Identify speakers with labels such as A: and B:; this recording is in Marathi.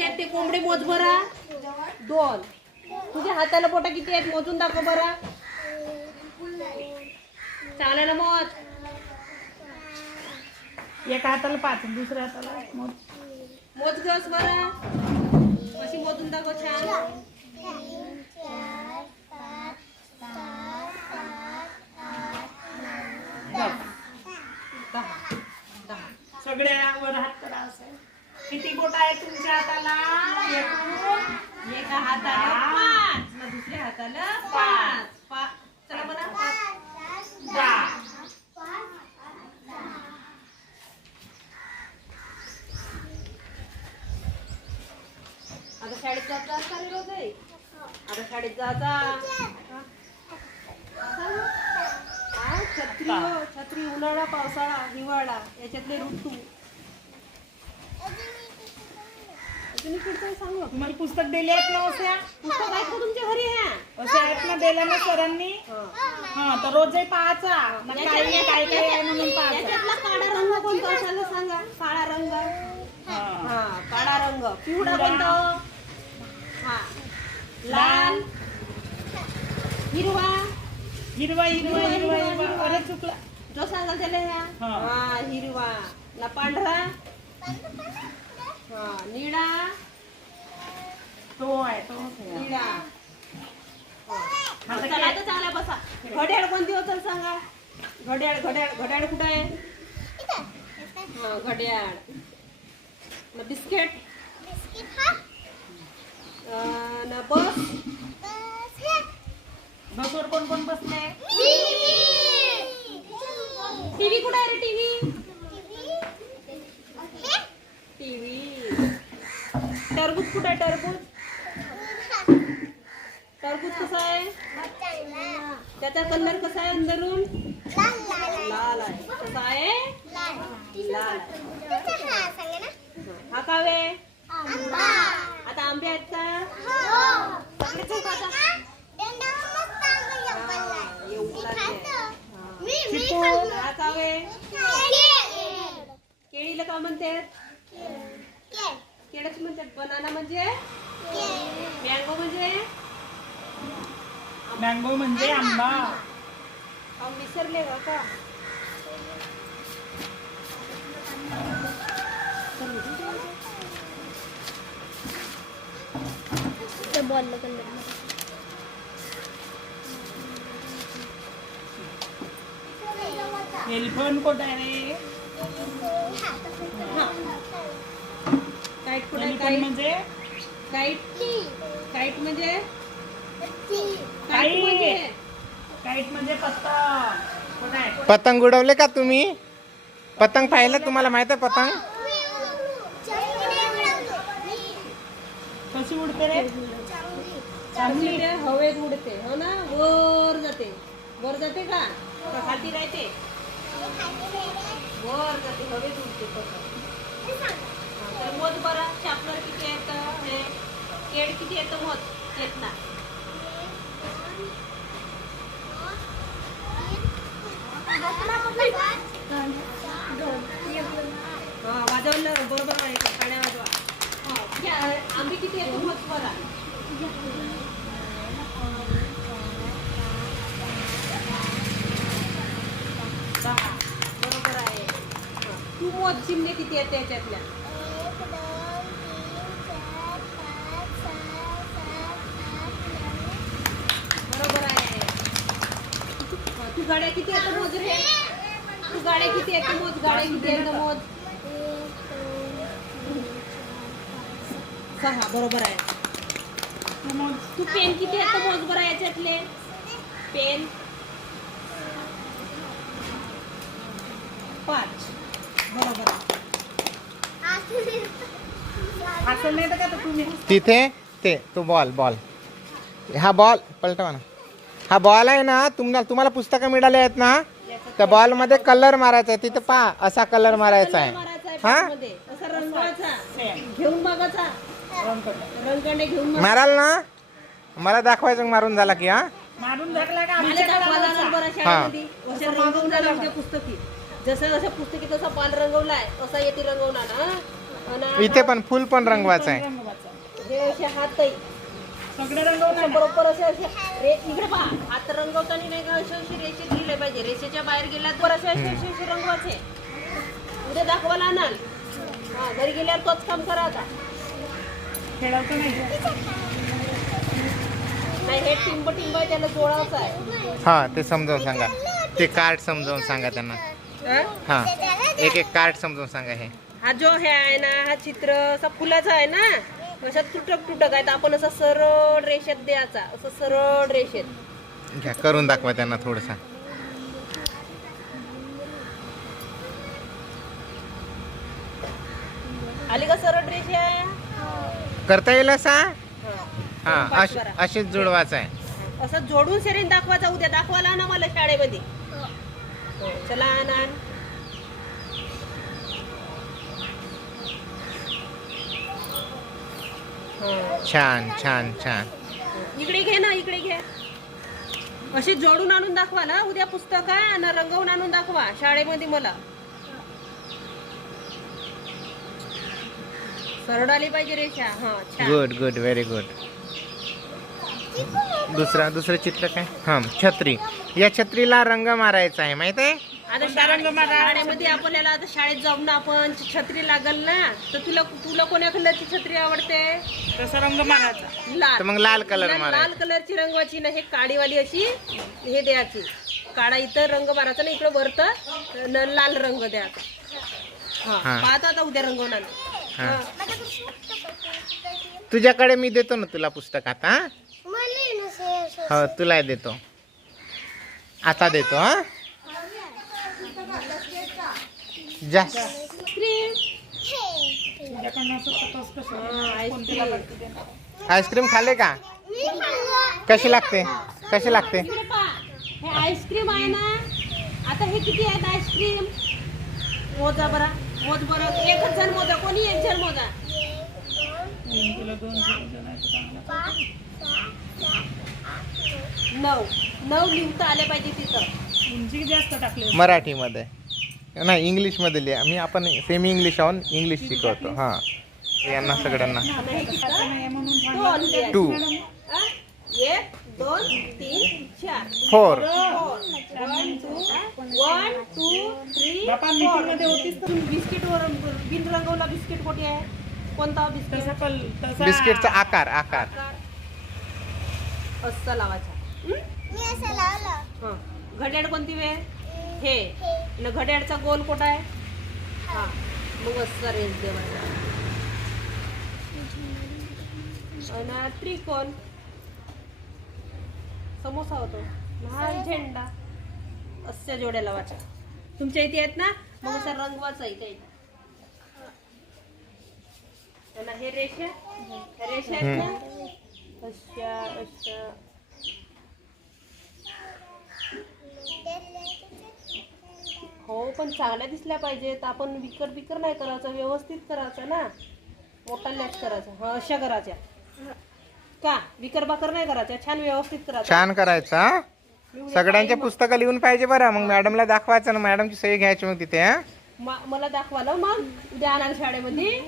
A: किती आहेत ते कोंबडे मोज बरा. दोन. तुझ्या हाताला बोटा किती आहेत मोजून दाखव बरा. ना मोज.
B: एका हाताला पाच दुसऱ्या हाताला मोज.
A: मोज गस बरा. कशी मोजून दाखव छान. दहा.
B: सगळ्यावर हात किती बोट आहे तुमच्या हाताला? एकूण
A: एका हाताला पाच. मग दुसऱ्या हाताला पाच. पाच चला बघा पाच
B: दहा.
A: आता शाळेत जाता असता रोज आहे? आता शाळेत जाता छत्री हो, छत्री उन्हाळा पावसाळा हिवाळा याच्यातले ऋतू. सांगू
B: तुम्हाला पुस्तक दिले आहेत ना असे?
A: पुस्तक आहेत का तुमच्या घरी ह्या
B: असे आहेत ना दिलं ना सरांनी? हा. तर रोजही पाहायचा. ना काय काय काय आहे म्हणून पाहायचा.
A: याच्यातला काळा रंग कोणता असायला सांगा? काळा रंग.
B: हा.
A: हा काळा रंग. पिवळा कोणता? हा. लाल. हिरवा.
B: हिरवा हिरवा हिरवा हिरवा अरे चुकला.
A: जो सांगाल त्याला ह्या
B: हा.
A: हा हिरवा. ना पांढरा. हा निळा.
B: तो आहे तो
A: निळा.
B: आता
A: चला? आता चांगला बसा. घड्याळ कोणती होतं सांगा? घड्याळ घड्याळ घड्याळ कुठं आहे? हा घड्याळ. बिस्किट? अं, न बस?
B: बसवर कोण कोण बसले?
A: टीव्ही कुठं आहे रे टीव्ही टरबूज कुठं आहे टरबूज? टरबूज कसं आहे? त्याचा कलर कसा आहे अंदरून? लाल आहे. कसा आहे? लाल हा कावे आता आंबे आहेत का? सगळे आता? हा, कावे केळीला का म्हणते? केळच म्हणतात. बनाना म्हणजे? मँगो म्हणजे?
B: मँगो म्हणजे आंबा.
A: अहो, विसरले का का
B: एलिफंट कोण आहे रे?
A: काईट कुठे? काईट
B: म्हणजे?
A: काईट काईट म्हणजे?
B: काईट.
A: म्हणजे?
B: काईट म्हणजे पत्ता कोण आहे?
C: पतंग उडवले का तुम्ही? पतंग पाहिलं तुम्हाला माहीत आहे पतंग?
B: कशी उडते रे?
A: चांगली. ते हवेत उडते. हो ना? वर जाते. वर जाते का? का खाली राहते. वर जाते. हवेत उडते पतंग. केड किती येतं मोज येत ना हा वाजवलं. बरोबर आहे. पाण्या वाजवा. हा, आंबे किती येतं मोज बरा बरोबर आहे. हा. तू मोज चिमणे किती आहेत त्याच्यातल्या बरोबर आहे हा, तू गाड्या किती येतं मोज रे तू गाड्या किती येतं मोज गाड्या किती येतं मोज. सहा बरोबर आहे.
B: तू मग
A: तू पेन किती येतं मोज बरं याच्यातले. पेन. पाच. बरोबर आहे.
B: असं नाही तर का तर तुम्ही
C: तिथे ते तो बॉल बॉल. हा बॉल पलटवा ना. हा बॉल आहे ना तुम्हाला तुम्हाला पुस्तकं मिळाले आहेत ना? त्या बॉलमध्ये कलर मारायचा आहे. तिथे पहा असा कलर मारायचा आहे. हा?
A: रंगवायचा. घेऊन घेऊन.
C: माराल ना? मला दाखवायचं मारून झाला की हा?
B: मारून
A: जसं जसं पुस्तकी तसा पाल रंगवलाय तसा येते रंगवणार ना. आणि
C: इथे पण फुल पण रंगवाचं आहे.
A: हे हात आहे.
B: सगळे रंगवणार ना?
A: बरोबर असे असे. रे इकडे पहा. हात रंगवताना नाही का असे असे रेषेत गेले पाहिजे. रेषेच्या बाहेर गेल्यात वर असे असे असे असे रंगवायचे उद्या दाखवायला आणाल. हा घरी गेल्यावर तोच काम करा आता.
B: खेळायचं नाही.
A: नाही हे टिंब टिंब आहे त्याला जोडायचं आहे.
C: हा ते समजावून सांगा. ते कार्ड समजावून सांगा त्यांना.
A: हा?
C: हा. एक एक कार्ड समजावून सांगा हे.
A: हा जो हे आहे ना हा चित्र असा फुलाचा आहे ना? अशा तुटक तुटक आहे. तर आपण असं सरळ रेषेत द्यायचा. असं सरळ रेषेत.
C: घ्या करून दाखवा त्यांना थोडसा.
A: आली का सरळ रेषे? आहे
C: करता येईल असा?
A: हा.
C: हा अश-. अशीच जुळवायचं आहे.
A: असं जोडून शरीर दाखवायचा. उद्या दाखवायला ना मला शाळेमध्ये. हो, चला आण.
C: छान छान छान.
A: इकडे घे ना इकडे घे. अशी जोडून आणून दाखवा ना. उद्या पुस्तक आहे आणि रंगवून आणून दाखवा शाळेमध्ये मला. सरळ आली पाहिजे रेषा हा छान.
C: गुड गुड व्हेरी गुड दुसरा दुसरं चित्र काय? हा छत्री. या छत्रीला रंग मारायचा आहे माहीत आहे?
A: आता शाळे- शाळेमध्ये आपल्याला आता शाळेत जाऊन ना आपण छत्री लागल ना तर तुला तुला कोण्या कलरची छत्री आवडते?
B: तसा रंग मारायचा.
A: लाल.
C: मग लाल कलर
A: लाल
C: मारायचा.
A: लाल कलरची रंगवाची ना हे काळीवाली अशी हे द्यायची. काळा इथं रंग मारायचा ना इकडं वरत न लाल रंग द्यायचा. हा.
C: हा.
A: पाहता आता उद्या रंगवणार.
C: हा. तुझ्याकडे मी देतो ना तुला पुस्तक आता हा? हो तुला देतो. आता देतो हा? जास्त
A: आईस्क्रीम
C: खाल्ले का कशी लागते कशी लागते.
A: हे आईस्क्रीम आहे ना. आता हे किती आहेत आईस्क्रीम मोजा बरा. मोज बरं. एकच जण मोजा. कोणी एक जण मोजा. नऊ. नऊ लिहता आले पाहिजे तिथं.
B: उंची जास्त टाकली
C: मराठीमध्ये. नाही इंग्लिशमध्ये लिहा मी आपण सेमी इंग्लिश आहोत इंग्लिश शिकवतो. हां. यांना सगळ्यांना.
A: हे.
C: टू?
A: एक दोन तीन चार
C: four
A: one two one two three
B: बापा मीटिंगमध्ये होतीस तर
A: बिस्किट वर बिन रंगवला बिस्किट कोठे आहे? कोणता बिस्किट?
B: तसा कल तसा
C: बिस्किटचा आकार आकार.
A: असं लावायचा हं. घड्याळ कोणती वेळ हे. न घड्याळचा गोल कोठा आहे? हा. मग असं रेंज देवायचा आणि त्रिकोण. समोसा होतो. लहान झेंडा. अशा जोड्या लावायच्या तुमच्या इथे आहेत ना? मग असं रंगवाचा इथे हे रेषा. रेषा आहेत ना? अशा अशा हो पण चांगल्या दिसल्या पाहिजेत. आपण विकर बिकर नाही करायचं व्यवस्थित करायचं ना. मोठा लॅच करायचा. हा अशा करायच्या. का? विकर बाकर नाही करायच्या. छान व्यवस्थित करायचं.
C: छान करायचा हा? सगळ्यांच्या पुस्तकं लिहून पाहिजे बरं. मग मॅडमला दाखवायचं ना. मॅडमची सही घ्यायची मग तिथे हा?
A: मा- मला दाखवालं मग. उद्या आणणार शाळेमध्ये.